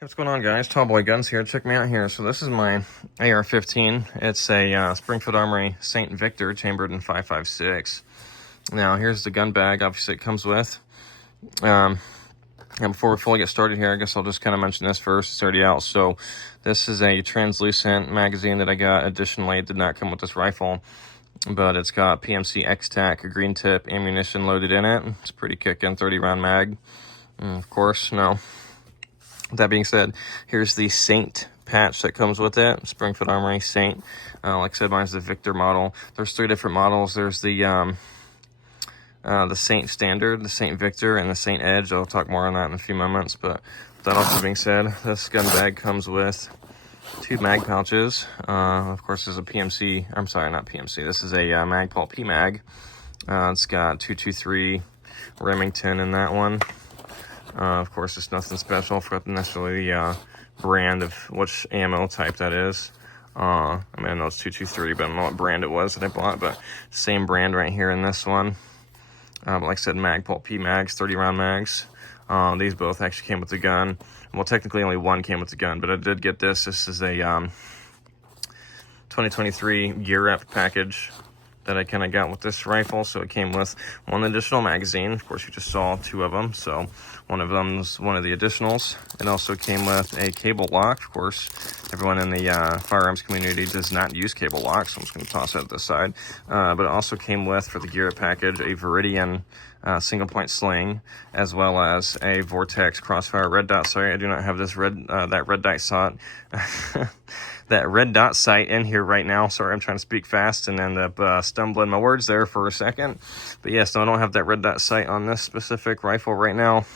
Hey, what's going on, guys? Tallboy Guns here. Check me out here. So this is my AR-15. It's a Springfield Armory St. Victor chambered in 5.56. Now, here's the gun bag. Obviously, it comes with. And before we fully get started here, I guess I'll just kind of mention this first. It's already out. So this is a translucent magazine that I got. Additionally, it did not come with this rifle, but it's got PMC X-Tac green tip ammunition loaded in it. It's pretty kicking 30-round mag. And of course, no. That being said, here's the Saint patch that comes with it. Springfield Armory Saint. Like I said, mine's the Victor model. There's 3 different models. There's the Saint Standard, the Saint Victor, and the Saint Edge. I'll talk more on that in a few moments. But with that also being said, this gun bag comes with 2 mag pouches. Of course, there's a PMC. I'm sorry, not PMC. This is a Magpul P-Mag. It's got 223 Remington in that one. Of course, it's nothing special. I forgot necessarily the brand of which ammo type that is. I mean, I know it's 223, but I don't know what brand it was that I bought, but same brand right here in this one. But like I said, Magpul P-Mags, 30-round mags. These both actually came with the gun. Well, technically only one came with the gun, but I did get this. This is a 2023 gear up package that I kind of got with this rifle. So it came with 1 additional magazine. Of course, you just saw 2 of them, so one of them was one of the additionals. It also came with a cable lock. Of course, everyone in the firearms community does not use cable locks, so I'm just going to toss it at the side. But it also came with, for the gear package, a Viridian single point sling, as well as a Vortex crossfire red dot sight. I do not have this that red dot sight that red dot sight in here right now. Sorry, I'm trying to speak fast and end up stumbling my words there for a second. But yes, no, I don't have that red dot sight on this specific rifle right now.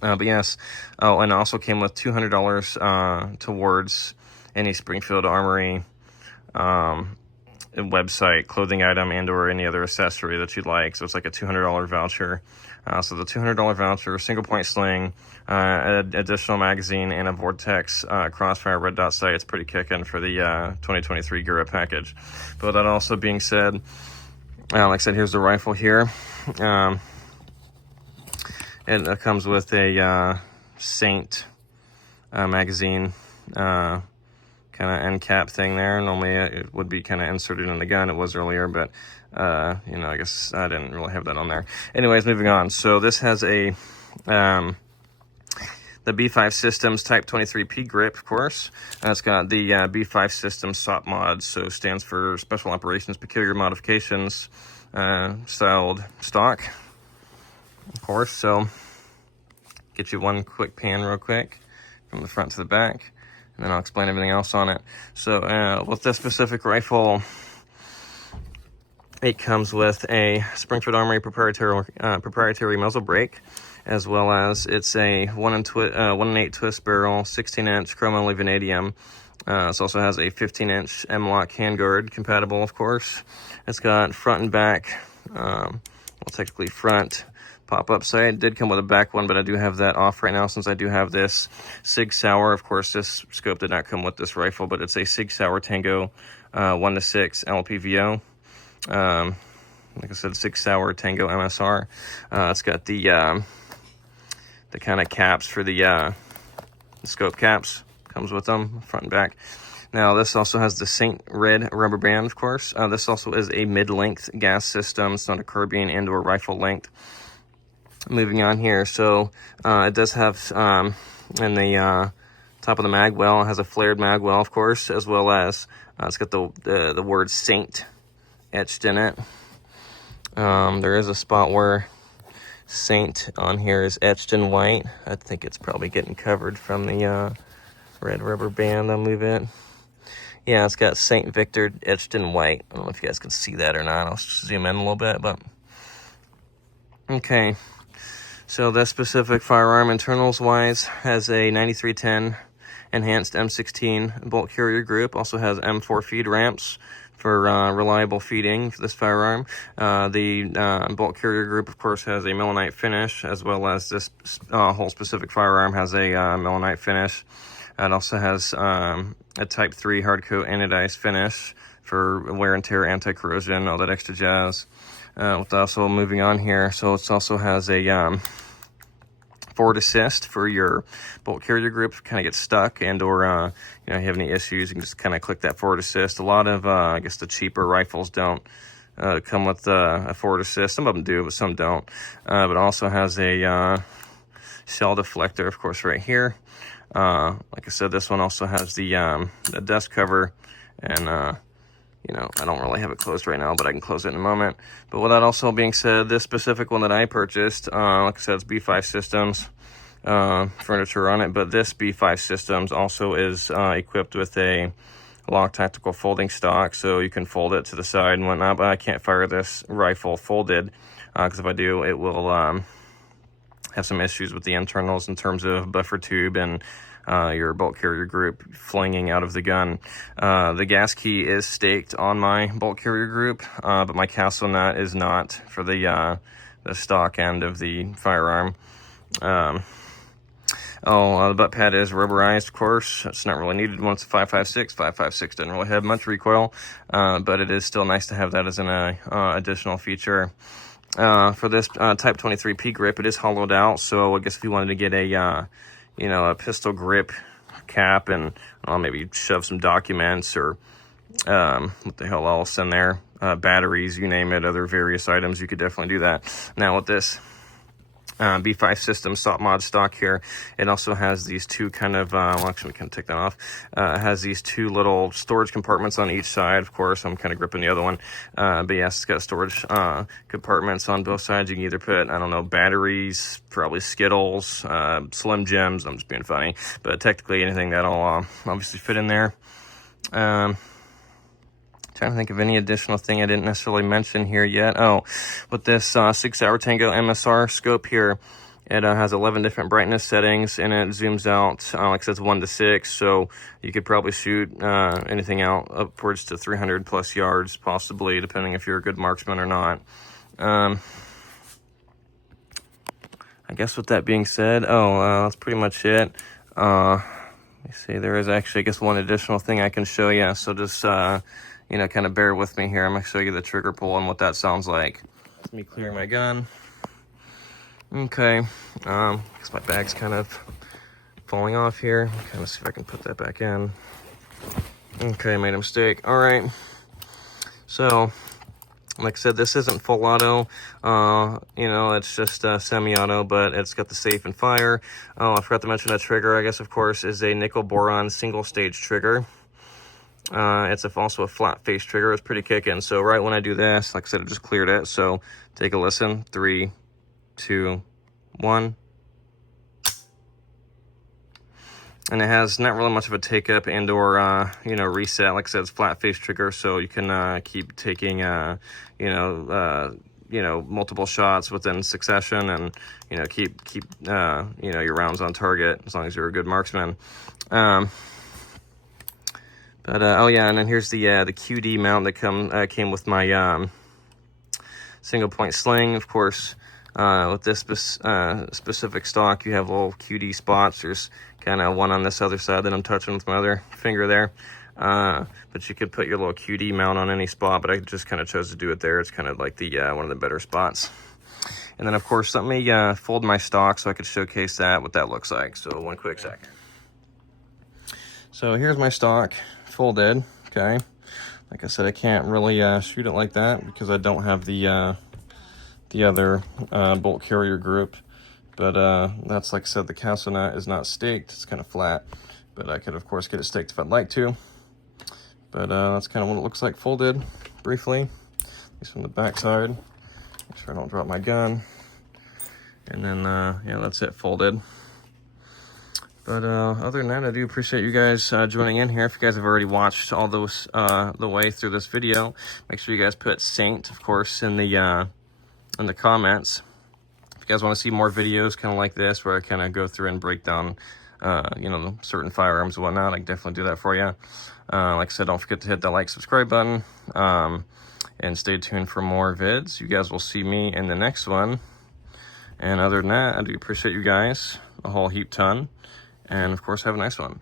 But yes, oh, and it also came with $200 towards any Springfield Armory website clothing item and or any other accessory that you'd like. So it's like a $200 voucher. So the $200 voucher, single point sling, additional magazine, and a Vortex crossfire red dot sight. It's pretty kicking for the 2023 Gear Up package. But with that also being said, like I said, here's the rifle here. It comes with a Saint magazine kind of end cap thing there. Normally it would be kind of inserted in the gun. It was earlier, but you know, I guess I didn't really have that on there. Anyways, moving on. So this has a the B5 Systems Type 23P grip, of course. It's got the B5 Systems SOP mod, so stands for Special Operations Peculiar Modifications styled stock, of course. So get you one quick pan real quick from the front to the back, and then I'll explain everything else on it. So with this specific rifle, it comes with a Springfield Armory proprietary muzzle brake, as well as it's a 1-in-8 twist barrel, 16-inch chromo vanadium. It also has a 15-inch M-LOK handguard compatible, of course. It's got front and back, well, technically front pop-up sight. It did come with a back one, but I do have that off right now since I do have this Sig Sauer. Of course, this scope did not come with this rifle, but it's a Sig Sauer Tango 1-6 LPVO. Like I said, Sig Sauer Tango MSR. It's got the kind of caps for the scope caps. Comes with them, front and back. Now, this also has the Saint Red rubber band, of course. This also is a mid-length gas system. It's not a carbine and or rifle length. Moving on here, so it does have in the top of the mag well, it has a flared mag well, of course, as well as it's got the word Saint etched in it. There is a spot where Saint on here is etched in white. I think it's probably getting covered from the red rubber band. I'll move it. Yeah, it's got Saint Victor etched in white. I don't know if you guys can see that or not. I'll zoom in a little bit, but okay. So this specific firearm, internals wise, has a 9310 enhanced M16 bolt carrier group. Also has M4 feed ramps for reliable feeding for this firearm. The bolt carrier group, of course, has a melanite finish, as well as this whole specific firearm has a melanite finish. It also has a Type 3 hardcoat anodized finish for wear and tear, anti-corrosion, all that extra jazz. With also moving on here, so it also has a forward assist for your bolt carrier group. Kind of get stuck and or you have any issues, you can just kind of click that forward assist. A lot of I guess the cheaper rifles don't come with a forward assist. Some of them do, but some don't. But it also has a shell deflector, of course, right here. Like I said, this one also has the dust cover, and I don't really have it closed right now, but I can close it in a moment. But with that also being said, this specific one that I purchased, like I said, it's B5 Systems furniture on it, but this B5 Systems also is equipped with a long tactical folding stock, so you can fold it to the side and whatnot. But I can't fire this rifle folded, because if I do, it will have some issues with the internals in terms of buffer tube and your bolt carrier group flinging out of the gun. The gas key is staked on my bolt carrier group, but my castle nut is not for the stock end of the firearm. The butt pad is rubberized, of course. It's not really needed when it's a 5.56. 5.56 doesn't really have much recoil, but it is still nice to have that as an additional feature. For this Type 23P grip, it is hollowed out, so I guess if you wanted to get a pistol grip cap and maybe shove some documents or what the hell else in there, batteries, you name it, other various items, you could definitely do that. Now with this B5 System Salt Mod stock here, it also has these two kind of, actually we can take that off. It has these two little storage compartments on each side. Of course, I'm kind of gripping the other one. But yes, it's got storage compartments on both sides. You can either put, I don't know, batteries, probably Skittles, Slim Jims. I'm just being funny. But technically anything that'll obviously fit in there. Trying to think of any additional thing I didn't necessarily mention here yet. Oh, with this 6 Hour Tango MSR scope here, it has 11 different brightness settings, and it zooms out, like I said, it's 1 to 6, so you could probably shoot anything out upwards to 300 plus yards, possibly, depending if you're a good marksman or not. I guess with that being said, that's pretty much it. Let me see, there is actually, I guess, one additional thing I can show you, so just kind of bear with me here. I'm going to show you the trigger pull and what that sounds like. Let me clear my gun. Okay, guess my bag's kind of falling off here. Kind of see if I can put that back in. Okay, made a mistake. All right, so like I said, this isn't full auto. It's just semi-auto, but it's got the safe and fire. Oh, I forgot to mention that trigger, I guess, of course, is a nickel boron single stage trigger. It's also a flat face trigger. It's pretty kicking. So right when I do this, like I said, I just cleared it. So take a listen. 3, 2, 1. And it has not really much of a take up and or reset. Like I said, it's flat face trigger, so you can keep taking multiple shots within succession, and keep your rounds on target as long as you're a good marksman. And then here's the QD mount that came with my single point sling. Of course, with this specific stock, you have little QD spots. There's kind of one on this other side that I'm touching with my other finger there. But you could put your little QD mount on any spot, but I just kind of chose to do it there. It's kind of like the one of the better spots. And then, of course, let me fold my stock so I could showcase what that looks like. So one quick sec. So here's my stock folded. Okay, like I said, I can't really shoot it like that because I don't have the other bolt carrier group, but that's, like I said, the castle nut is not staked. It's kind of flat, but I could of course get it staked if I'd like to. But that's kind of what it looks like folded briefly, at least from the back side. Make sure I don't drop my gun. And then that's it folded. But other than that, I do appreciate you guys joining in here. If you guys have already watched all those the way through this video, make sure you guys put Saint, of course, in the comments. If you guys want to see more videos kind of like this, where I kind of go through and break down, certain firearms and whatnot, I can definitely do that for you. Like I said, don't forget to hit that like, subscribe button, and stay tuned for more vids. You guys will see me in the next one. And other than that, I do appreciate you guys a whole heap ton. And of course, have a nice one.